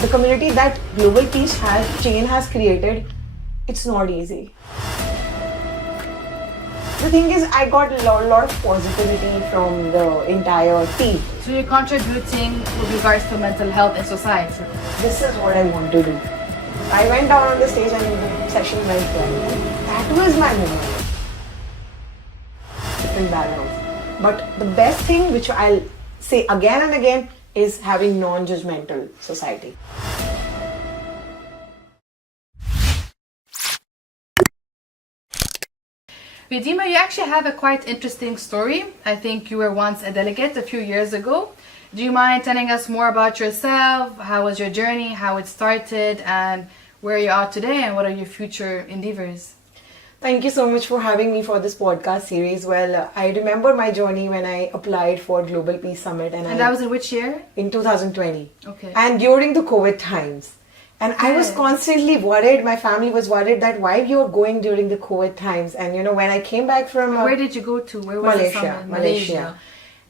the community that Global Peace Chain has created, it's not easy. The thing is, I got a lot of positivity from the entire team. So you're contributing with regards to mental health in society. This is what I want to do. I went down on the stage and the session went well. That was my moment. Different backgrounds. But the best thing, which I'll say again and again, is having non-judgmental society. Ridhima, you actually have a quite interesting story. I think you were once a delegate a few years ago. Do you mind telling us more about yourself? How was your journey, how it started, and where you are today, and what are your future endeavors? Thank you so much for having me for this podcast series. Well, I remember my journey when I applied for Global Peace Summit. And that was in which year? In 2020. Okay. And during the COVID times. And I was constantly worried, my family was worried that why you're going during the COVID times. And you know, when I came back from... Where did you go to? Where was the summit? Malaysia.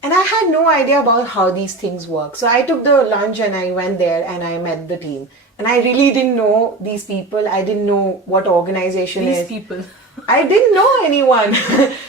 And I had no idea about how these things work. So I took the lunch and I went there and I met the team. And I really didn't know these people. I didn't know what organization is. These people. I didn't know anyone.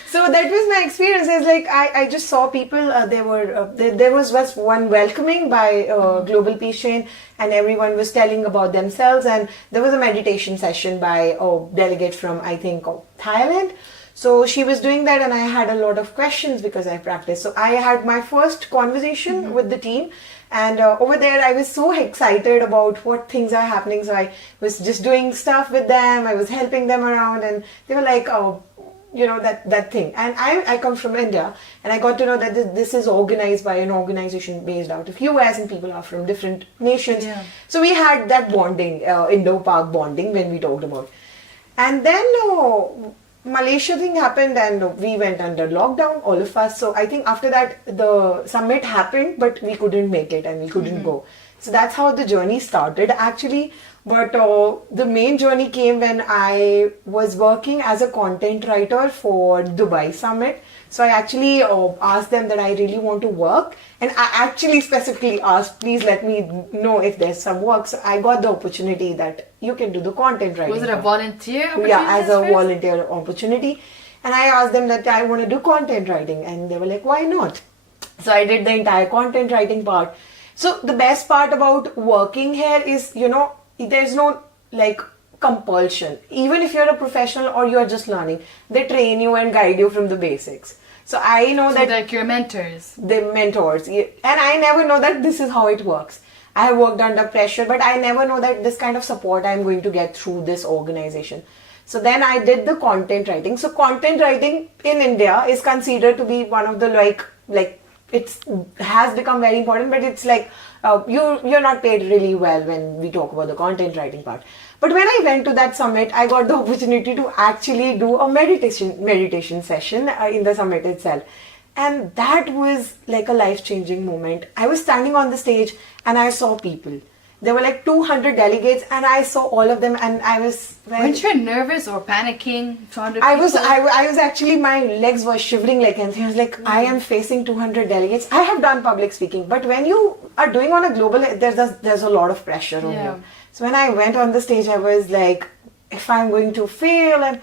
So that was my experience. It's like I just saw people. There was just one welcoming by Global Peace Chain, and everyone was telling about themselves. And there was a meditation session by a delegate from, I think, Thailand. So she was doing that, and I had a lot of questions because I practiced. So I had my first conversation with the team. And over there, I was so excited about what things are happening. So I was just doing stuff with them. I was helping them around, and they were like, "Oh, you know that thing." And I come from India, and I got to know that this is organized by an organization based out of US, and people are from different nations. Yeah. So we had that bonding, Indo-Pak bonding when we talked about. And then Malaysia thing happened and we went under lockdown, all of us. So I think after that the summit happened, but we couldn't make it and we couldn't go. So that's how the journey started actually. But the main journey came when I was working as a content writer for Dubai Summit. So I actually asked them that I really want to work, and I actually specifically asked, please let me know if there's some work. So I got the opportunity that you can do the content writing. Was it a volunteer opportunity? Yeah, as a volunteer opportunity. And I asked them that I want to do content writing, and they were like, why not? So I did the entire content writing part. So the best part about working here is, you know, there's no like compulsion. Even if you're a professional or you're just learning, they train you and guide you from the basics. So I know that like your mentors. The mentors. And I never know that this is how it works. I have worked under pressure, but I never know that this kind of support I'm going to get through this organization. So then I did the content writing. So content writing in India is considered to be one of the like it has become very important, but it's like you're not paid really well when we talk about the content writing part. But when I went to that summit, I got the opportunity to actually do a meditation session in the summit itself. And that was like a life-changing moment. I was standing on the stage and I saw people. There were like 200 delegates and I saw all of them, and I was... Weren't you nervous or panicking? 200 people? I was actually, my legs were shivering like anything. I was like, I am facing 200 delegates. I have done public speaking, but when you are doing on a global, there's a lot of pressure on you. So when I went on the stage, I was like, if I'm going to fail, and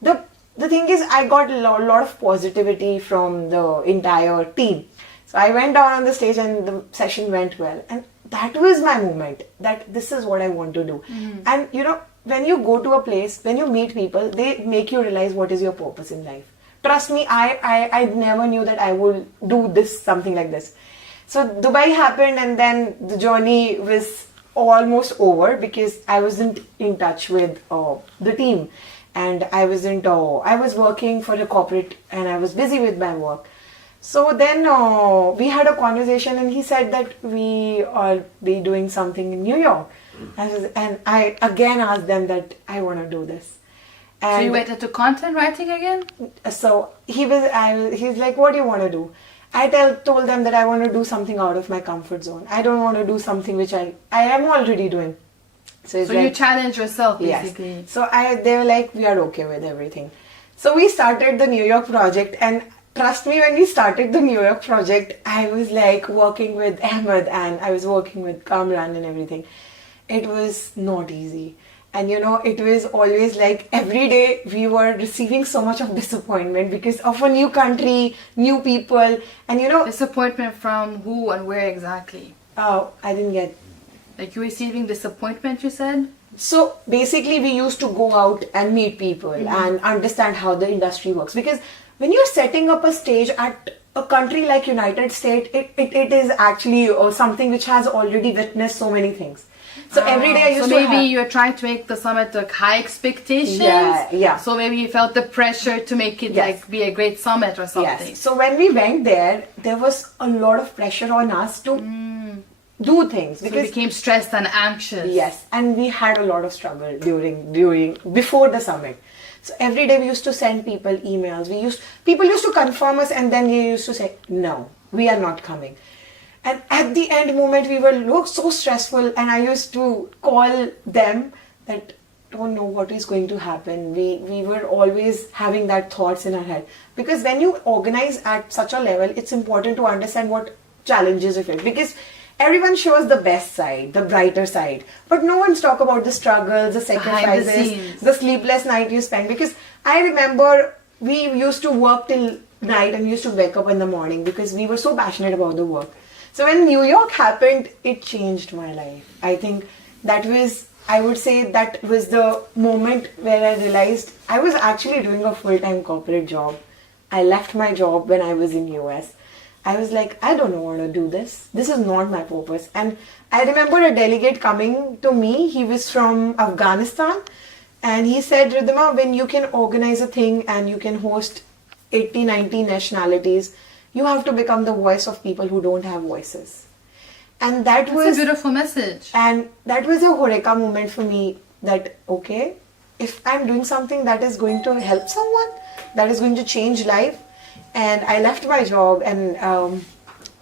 the thing is, I got a lot of positivity from the entire team. So I went down on the stage and the session went well. And that was my moment, that this is what I want to do. And you know, when you go to a place, when you meet people, they make you realize what is your purpose in life. Trust me, I never knew that I would do this, something like this. So Dubai happened, and then the journey was almost over because I wasn't in touch with the team, and I was working for a corporate and I was busy with my work. So then we had a conversation, and he said that we all be doing something in New York. And I again asked them that I want to do this. And so you went into content writing again? So he's like, what do you want to do? I told them that I want to do something out of my comfort zone. I don't want to do something which I am already doing. So you challenge yourself basically. Yes. So they were like, we are okay with everything. So we started the New York project, and trust me, when we started the New York project, I was like working with Ahmed and I was working with Kamran and everything. it was not easy. And it was always like every day we were receiving so much of disappointment because of a new country, new people, and Disappointment from who and where exactly? oh, I didn't get. Like you receiving disappointment, you said? So basically, we used to go out and meet people and understand how the industry works. Because when you're setting up a stage at a country like United States, it is actually something which has already witnessed so many things. So every day I used so to maybe have, you're trying to make the summit like high expectations. Yeah. So maybe you felt the pressure to make it Yes. like be a great summit or something. yes. So when we went there was a lot of pressure on us to do things So you because became stressed and anxious. yes, and we had a lot of struggle before the summit. So every day we used to send people emails. People used to confirm us, and then they used to say, "No, we are not coming." And at the end moment, we were so stressful, and I used to call them that don't know what is going to happen. We were always having that thoughts in our head because when you organize at such a level, it's important to understand what challenges you face because everyone shows the best side, the brighter side, but no one's talk about the struggles, the Behind the sacrifices, scenes. the sleepless night you spend. Because I remember we used to work till night and used to wake up in the morning because we were so passionate about the work. So when New York happened, it changed my life. I think I would say that was the moment where I realized I was actually doing a full-time corporate job. I left my job when I was in US. I was like, I don't want to do this. This is not my purpose. And I remember a delegate coming to me. He was from Afghanistan. And he said, Ridhima, when you can organize a thing and you can host 80, 90 nationalities, you have to become the voice of people who don't have voices. And That's a beautiful message. and that was a Horeka moment for me that, okay, if I'm doing something that is going to help someone, that is going to change life, and I left my job and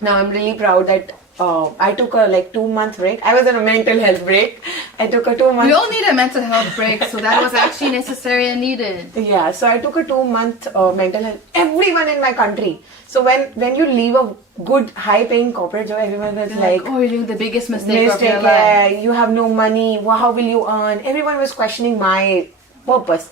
now I'm really proud that I took a 2-month break. I was on a mental health break. I took a 2-month. We all need a mental health break, so that was actually necessary and needed. Yeah, so I took a 2-month mental health. Everyone in my country. So when you leave a good high-paying corporate job, everyone was like, oh, you're doing the biggest mistake of your yeah, life. you have no money. How will you earn? Everyone was questioning my purpose.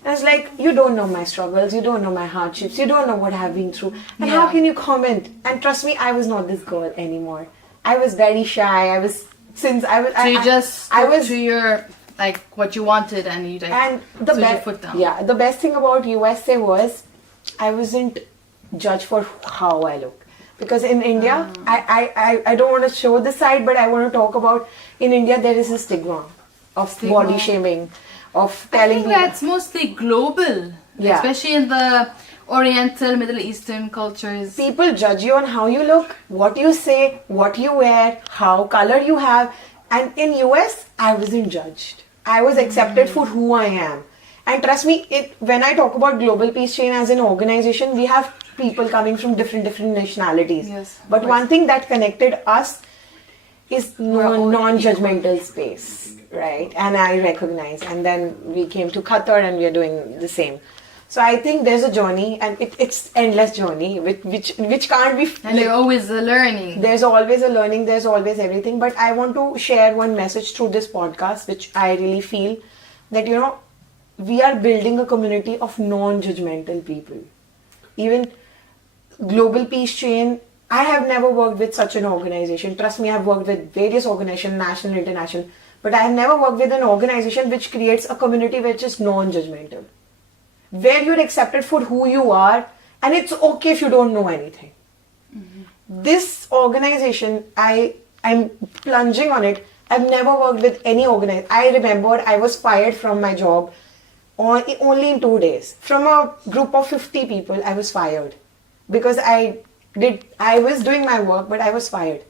And I was like, you don't know my struggles, you don't know my hardships, you don't know what I've been through. And how Yeah. can you comment? And trust me, I was not this girl anymore. I was very shy. So you just I stuck was to your what you wanted and you and the put your best foot down. yeah, the best thing about USA was I wasn't judged for how I look. Because in India, I don't want to show this side, but I want to talk about in India there is a stigma of body shaming, of I telling think that's mostly global, Yeah. especially in the Oriental, Middle Eastern cultures. people judge you on how you look, what you say, what you wear, how color you have. And in US, I wasn't judged. I was accepted for who I am. And trust me, when I talk about Global Peace Chain as an organization, we have people coming from different nationalities. Yes, of but course. one thing that connected us is all non-judgmental space, right? And I recognize. And then we came to Qatar and we are doing the same. So I think there's a journey, and it's endless journey, which can't be. And you're always learning. There's always a learning. There's always everything. But I want to share one message through this podcast, which I really feel that we are building a community of non-judgmental people. Even Global Peace Chain, I have never worked with such an organization. Trust me, I've worked with various organizations, national, international, but I have never worked with an organization which creates a community which is non-judgmental, where you're accepted for who you are, and it's okay if you don't know anything. This organization, I'm plunging on it. I've never worked with any organization. I remember I was fired from my job only in 2 days. From a group of 50 people, I was fired because I was doing my work, but I was fired.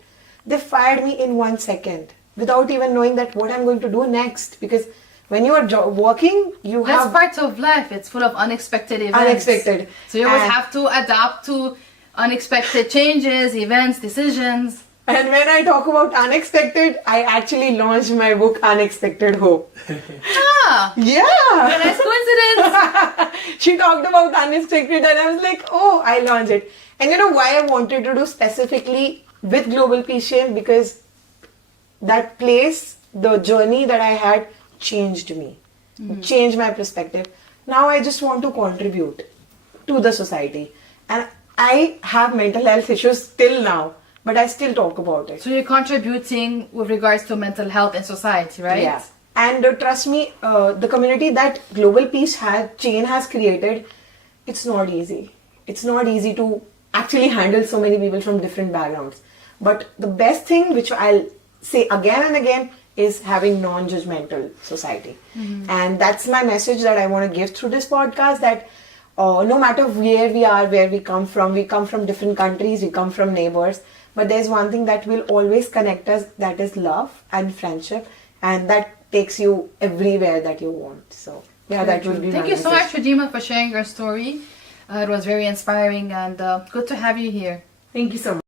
They fired me in 1 second without even knowing that what I'm going to do next. Because when you are working, you That's have part of life. It's full of unexpected events. Unexpected. So you always And- have to adapt to unexpected changes, events, decisions. And when I talk about unexpected, I actually launched my book Unexpected Hope. Ah, Yeah. a nice coincidence. She talked about unexpected and I was like, oh, I launched it. And you know why I wanted to do specifically with Global Peace Chain? Because that place the journey that I had changed me, changed my perspective. Now I just want to contribute to the society. And I have mental health issues till now, but I still talk about it. So you're contributing with regards to mental health in society, right? Yeah. And trust me, the community that Global Peace Chain has created, it's not easy. It's not easy to actually handle so many people from different backgrounds. But the best thing, which I'll say again and again, is having non-judgmental society. And that's my message that I want to give through this podcast, that no matter where we are, where we come from different countries, we come from neighbors, but there's one thing that will always connect us, that is love and friendship, and that takes you everywhere that you want. So yeah, that will be Thank my you so message. much, Rajima, for sharing your story. It was very inspiring and good to have you here. Thank you so much.